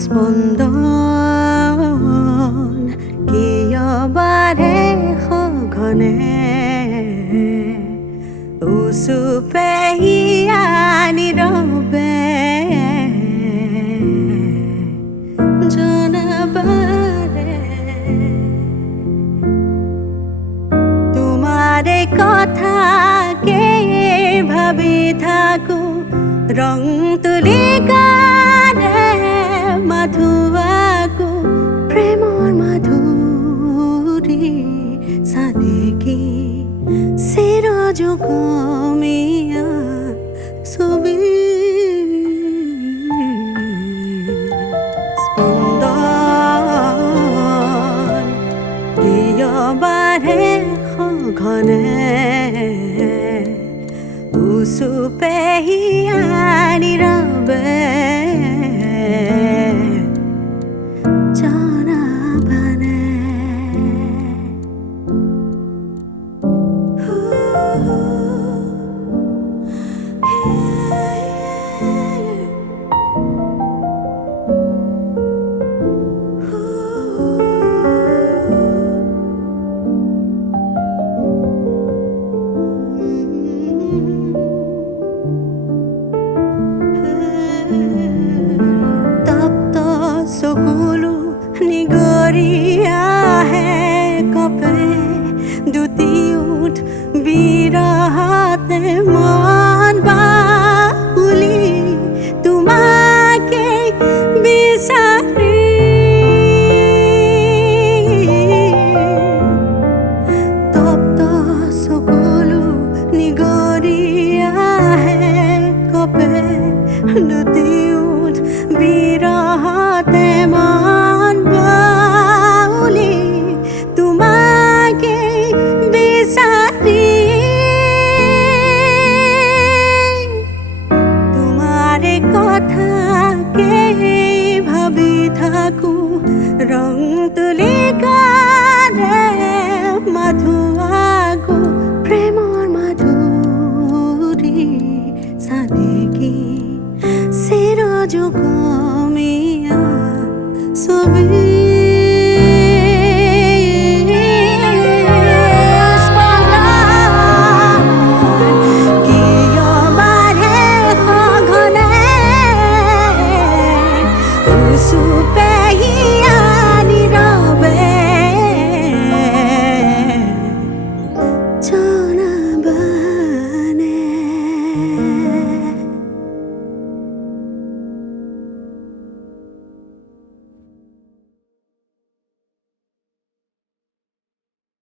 স্পন্দন কিয় বাঢ়ে সঘনে উচুপে হিয়া নীৰৱে জনাবাৰে তোমাৰে কথাকে ভাবি থাকো ৰং তুলি গানে মাথোৱাকো প্ৰেমৰ মাধুৰী চানেকি চিৰযুগমীয়া ছবি স্পন্দন কিয় বাঢ়ে সঘনে উচুপে হিয়া নীৰৱে জনাবানে চকুলো নিগৰি আহে কপে দুটি উঠ বিৰহতে মন বাহুলি তোমাকে বিচাৰি তপ্ত চকুলো নিগৰি আহে কপে দুটি উঠ বিৰহতে মন বাউলি তোমাকে বিচাৰি তোমাৰে কথাকে ভাবি থাকো ৰং তুলি গানে মাথোৱাকো প্ৰেমৰ মাধুৰী চানেকি চিৰযুগমীয়া ছবি